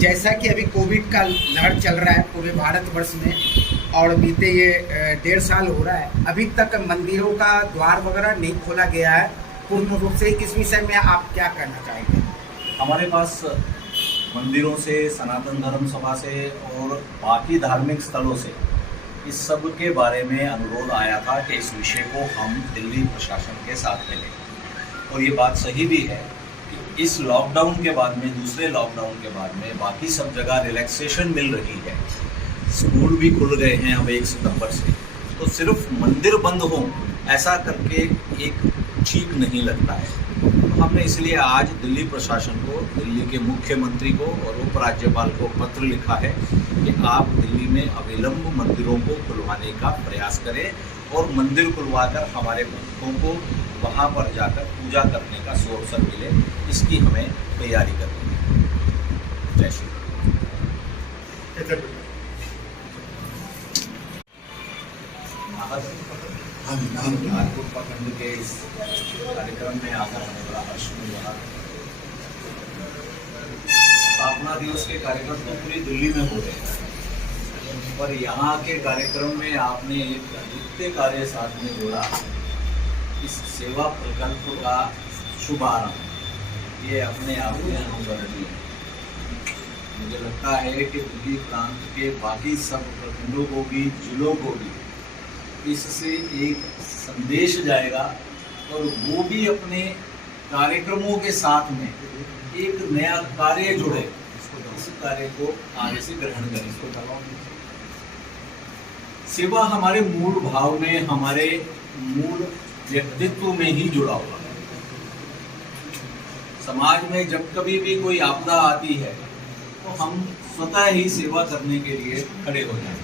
जैसा कि अभी कोविड का लहर चल रहा है पूरे भारतवर्ष में और बीते ये 1.5 साल हो रहा है, अभी तक मंदिरों का द्वार वगैरह नहीं खोला गया है पूर्ण रूप से। इस विषय में आप क्या कहना चाहेंगे? हमारे पास मंदिरों से, सनातन धर्म सभा से और बाकी धार्मिक स्थलों से इस सब के बारे में अनुरोध आया था कि इस विषय को हम दिल्ली प्रशासन के साथ में लें। और ये बात सही भी है कि इस लॉकडाउन के बाद में, दूसरे लॉकडाउन के बाद में बाकी सब जगह रिलैक्सेशन मिल रही है, स्कूल भी खुल गए हैं अब 1 सितंबर से, तो सिर्फ मंदिर बंद हो ऐसा करके एक ठीक नहीं लगता है। तो हमने इसलिए आज दिल्ली प्रशासन को, दिल्ली के मुख्यमंत्री को और उपराज्यपाल को पत्र लिखा है कि आप दिल्ली में अविलंब मंदिरों को खुलवाने का प्रयास करें और मंदिर खुलवाकर हमारे भक्तों को वहाँ पर जाकर पूजा करने का अवसर मिले, इसकी हमें तैयारी करनी है। जय श्री नागपुर प्रखंड के इस कार्यक्रम में आकर हमें बड़ा हर्ष मिल रहा है। स्थापना दिवस के कार्यक्रम तो पूरी दिल्ली में हो रहे हैं, पर यहाँ के कार्यक्रम में आपने एक अद्वितीय कार्य साथ में जोड़ा, इस सेवा प्रकल्प का शुभारंभ। ये अपने आप में अनुकरणीय है। मुझे लगता है कि दिल्ली प्रांत के बाकी सब प्रखंडों को भी, जिलों को भी इससे एक संदेश जाएगा और वो भी अपने कार्यक्रमों के साथ में एक नया कार्य जुड़े, इस कार्य को आगे से ग्रहण करें। सेवा हमारे मूल भाव में, हमारे मूल व्यक्तित्व में ही जुड़ा हुआ है। समाज में जब कभी भी कोई आपदा आती है तो हम स्वतः ही सेवा करने के लिए खड़े हो जाते हैं।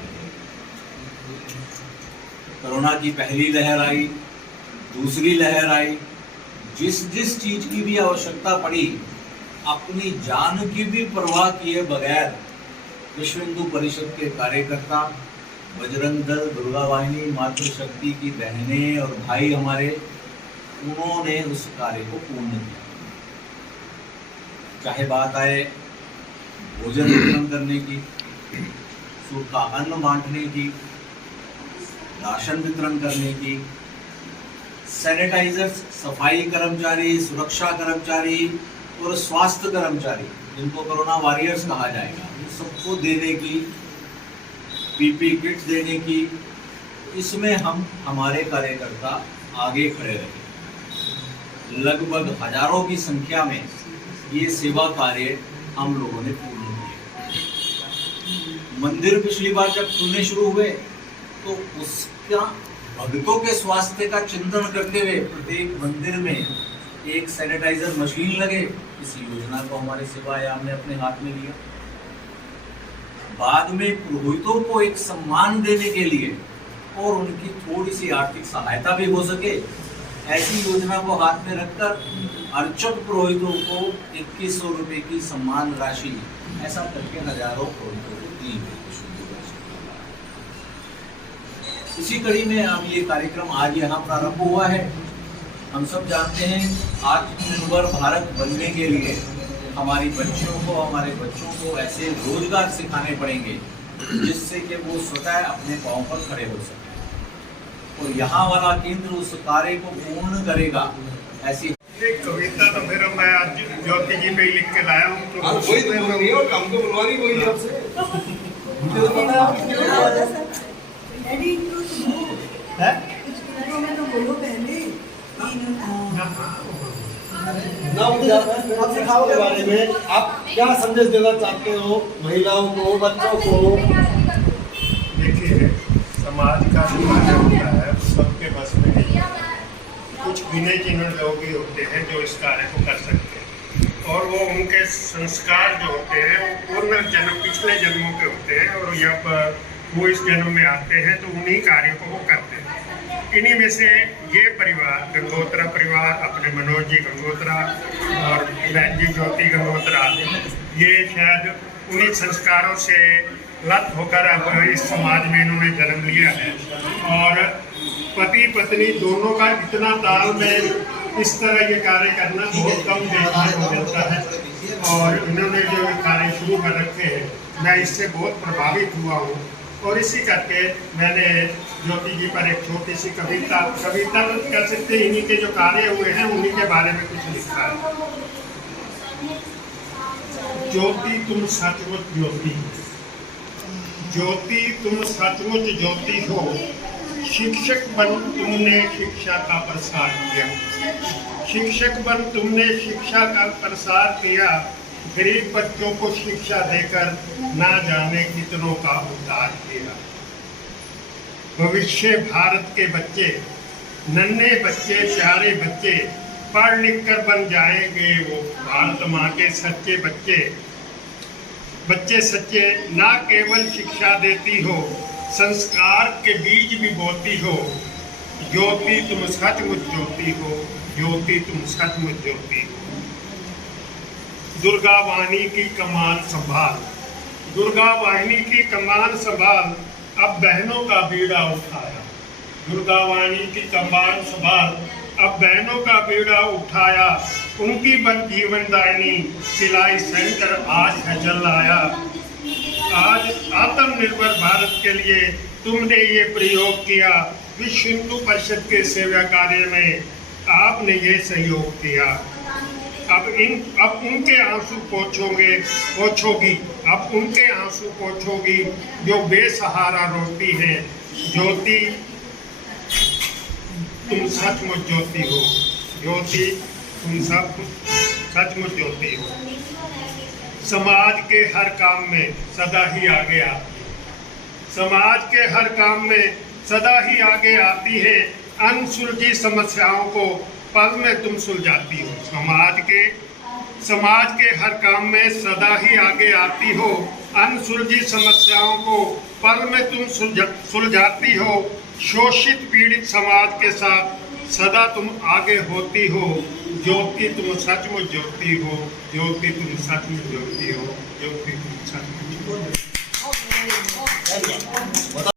कोरोना की पहली लहर आई, दूसरी लहर आई, जिस चीज की भी आवश्यकता पड़ी, अपनी जान की भी परवाह किए बगैर विश्व हिंदू परिषद के कार्यकर्ता, बजरंग दल, दुर्गा वाहिनी, मातृशक्ति की बहनें और भाई हमारे, उन्होंने उस कार्य को पूर्ण किया। चाहे बात आए भोजन वितरण करने की, सूखा अन्न बांटने की, राशन वितरण करने की, सैनिटाइजर्स, सफाई कर्मचारी, सुरक्षा कर्मचारी और स्वास्थ्य कर्मचारी, जिनको कोरोना वॉरियर्स कहा जाएगा, इन सबको देने की, पीपी किट्स देने की, इसमें हम हमारे कार्यकर्ता आगे खड़े रहे। लगभग हजारों की संख्या में ये सेवा कार्य हम लोगों ने पूर्ण किए। मंदिर पिछली बार जब खुलने शुरू हुए तो उसका भक्तों के स्वास्थ्य का चिंतन करते हुए प्रत्येक मंदिर में एक सैनिटाइजर मशीन लगे। इस योजना को हमारे सेवायाम ने अपने हाथ में लिया। बाद में पुरोहितों को एक सम्मान देने के लिए और उनकी थोड़ी सी आर्थिक सहायता भी हो सके, ऐसी योजना को हाथ में रखकर अर्चक पुरोहितों को 2100 रुपये की सम्मान राशि, ऐसा करके हजारों पुरोहितों को दी गई। इसी कड़ी में अब ये कार्यक्रम आज यहाँ प्रारंभ हुआ है। हम सब जानते हैं आत्मनिर्भर भारत बनने के लिए हमारी बच्चियों को, हमारे बच्चों को ऐसे रोजगार सिखाने पड़ेंगे जिससे कि वो स्वतः अपने पांव पर खड़े हो सके, और यहाँ वाला केंद्र उस कार्य को पूर्ण करेगा। ऐसी एक कविता तो फिर मैं आज ज्योति जी पे लिख के लाया हूँ, तो वही तो बोल रही है और काम तो बुलवानी वही है आपसे। ना मुझे आप सिखाओ के बारे में आप क्या संदेश देना चाहते हो महिलाओं को, बच्चों को? देखिए, समाज का जो कार्य होता है सबके बस में नहीं, कुछ गिने चुने लोग ही होते हैं जो इस कार्य को कर सकते हैं, और वो उनके संस्कार जो होते हैं वो पूर्ण जन्म, पिछले जन्मों के होते हैं, और जब वो इस जन्म में आते हैं तो उन्हीं कार्यों को वो करते हैं। इन्हीं में से ये परिवार, गंगोत्रा परिवार, अपने मनोज जी गंगोत्रा और बहन जी ज्योति गंगोत्रा, ये शायद उन्हीं संस्कारों से लत होकर अब इस समाज में इन्होंने जन्म लिया है। और पति पत्नी दोनों का इतना तालमेल, इस तरह ये कार्य करना बहुत कम देखने को मिलता है। और इन्होंने जो कार्य शुरू कर रखे हैं, मैं इससे बहुत प्रभावित हुआ हूँ और इसी करके मैंने ज्योति जी पर एक छोटी सी कविता कह सकते इन्हीं के जो कार्य हुए हैं उन्हीं के बारे में कुछ लिखा है। ज्योति तुम सचमुच ज्योति हो, ज्योति तुम सचमुच ज्योति हो, शिक्षक बन तुमने शिक्षा का प्रसार किया, शिक्षक बन तुमने शिक्षा का प्रसार किया, गरीब बच्चों को शिक्षा देकर ना जाने कितनों का उद्धार किया। भविष्य भारत के बच्चे, नन्हे बच्चे, प्यारे बच्चे, पढ़ लिख कर बन जाएंगे वो भारत माँ के सच्चे बच्चे। बच्चे सच्चे ना केवल शिक्षा देती हो, संस्कार के बीज भी बोती हो। ज्योति तुम सचमुच ज्योति हो, ज्योति तुम सचमुच ज्योति हो। दुर्गा वाहिनी की कमान संभाल, दुर्गा वाहिनी की कमान संभाल, अब बहनों का बीड़ा उठाया। दुर्गा वाहिनी की कमान संभाल, अब बहनों का बीड़ा उठाया। उनकी बन जीवनदायिनी सिलाई सेंटर आज है जल आया। आज आत्मनिर्भर भारत के लिए तुमने ये प्रयोग किया, विश्व हिंदू परिषद के सेवा कार्य में आपने ये सहयोग किया। अब उनके आंसू पोंछोगी, अब उनके आंसू पोंछोगी जो बेसहारा रोती है। ज्योति तुम सचमुच ज्योति हो, ज्योति तुम सचमुच ज्योति हो। समाज के हर काम में सदा ही आगे आती है, समाज के हर काम में सदा ही आगे आती है। अनसुलझी समस्याओं को पल में तुम सुलझाती हो। समाज के हर काम में सदा ही आगे आती हो। अनसुलझी समस्याओं को पल में तुम सुलझाती हो। शोषित पीड़ित समाज के साथ सदा तुम आगे होती हो। ज्योति तुम सचमुच ज्योति हो, ज्योति तुम सचमुच ज्योति हो, ज्योति तुम सचमुच।